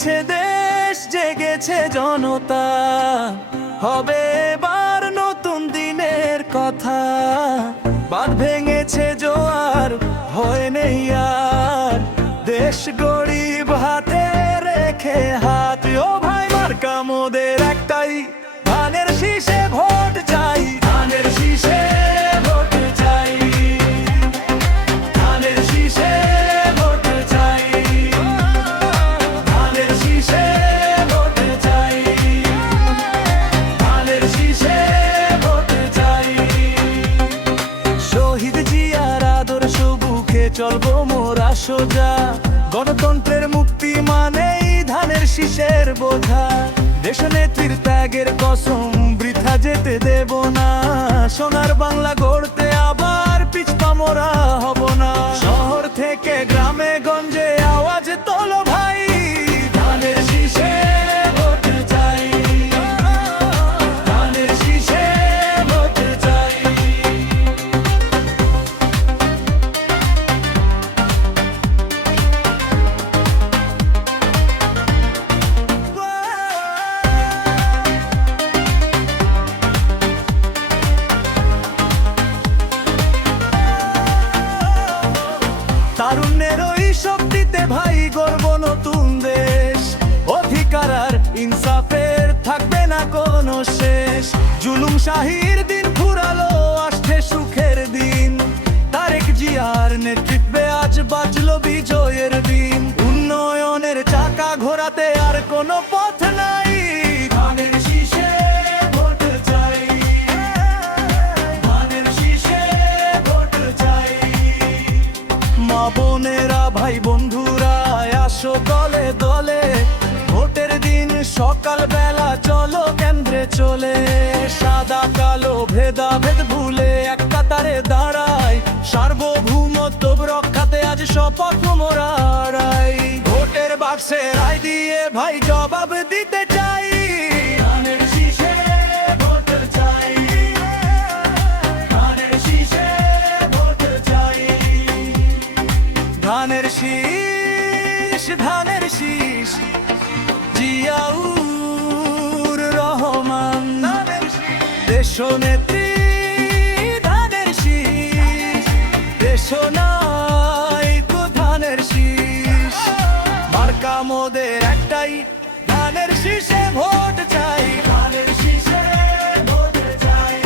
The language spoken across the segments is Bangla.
জেগেছে দেশ, জেগেছে জনতা। হবে এবার নতুন দিনের কথা। বাঁধ ভেঙেছে জোয়ার হয় নেই আর। দেশ গরিব হাতে রেখে হাত। ও ভাই, মার্কা মোদের একটাই। ধানের শীষে ভোট চাই। ধানের শীষে চলবো মোরা সোজা। গণতন্ত্রের মুক্তি মানেই ধানের শীষের বোঝা। দেশ নেত্রীর ত্যাগের কসম, বৃথা যেতে দেব না। সোনার বাংলা গড়তে আবার পিছপা মোরা হব না। শহর থেকে শাহির দিন ফুরালো আসছে সুখের দিন। তারেক জিয়ার নেতৃত্বে আজ বাজলো বিজয়ের দিন। উন্নয়নের চাকা ঘোরাতে আর কোনো পথ নাই। ধানের শীষে ভোট চাই। ধানের শীষে ভোট চাই। মা বোনেরা ভাই বন্ধুরা আসো দলে দলে। ভোটের দিন সকাল বেলা চলো কেন্দ্রে চলে। কালো ভেদা ভেদ ভুলে এক কাতারে দাঁড়াই। সার্বভৌমত্ব রক্ষাতে আজ শপথ মোরাই ভোটের বাক্সে রায় দিয়ে ভাই জবাব দিতে চাই। ধানের শীষে ধানের শীষে। দেশ নেত্রী, ধানের শীষ। দেশ নায়ক ধানের শীষ। মার্কা মোদের একটাই, ধানের শীষে ভোট চাই। ধানের চাই।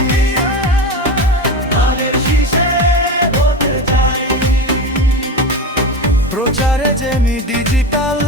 ধানের শীষে ভোট চাই। প্রচারে জেমি ডিজিটাল